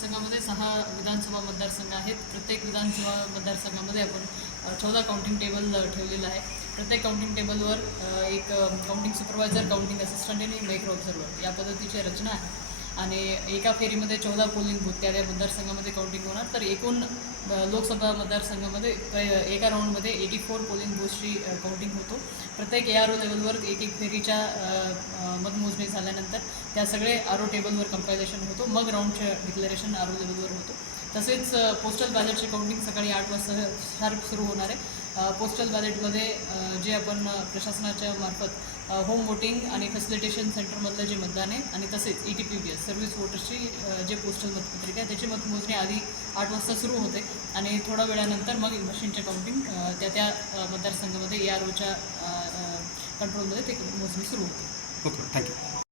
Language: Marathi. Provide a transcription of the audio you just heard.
मतदारसंघामध्ये सहा विधानसभा मतदारसंघ आहेत. प्रत्येक विधानसभा मतदारसंघामध्ये आपण चौदा काउंटिंग टेबल ठेवलेलं आहे. प्रत्येक काउंटिंग टेबलवर एक काउंटिंग सुपरवायझर काउंटिंग असिस्टंट आणि मायक्रो ऑब्झर्वर या पद्धतीची रचना आहे. आणि एका फेरीमध्ये चौदा पोलिंग बूथ त्या त्या मतदारसंघामध्ये काउंटिंग होणार. तर एकूण लोकसभा मतदारसंघामध्ये एका राऊंडमध्ये एटी फोर पोलिंग बूथची काउंटिंग होतो. प्रत्येक ए आर ओ लेवलवर एक एक फेरीच्या मतमोजणी झाल्यानंतर त्या सगळे आर ओ टेबलवर कंपायलेशन होतो. मग राऊंडचे डिक्लेरेशन आर ओ लेवलवर होतो. तसेच पोस्टल बॅलेटचे काउंटिंग सकाळी आठ वाजता शार्प सुरू होणार आहे. पोस्टल बॅलेटमध्ये जे आपण प्रशासनाच्या मार्फत होम वोटिंग आणि फॅसिलिटेशन सेंटरमधलं जे मतदान आहे आणि तसेच E T P B S service वोटर्सची जे पोस्टल मतपत्रिका आहे त्याची मतमोजणी आधी आठ वाजता सुरू होते. आणि थोड्या वेळानंतर मग मशीनचे काउंटिंग त्या त्या मतदारसंघामध्ये ए आर ओच्या कंट्रोलमध्ये ते मोजणी सुरू होते. Okay thank you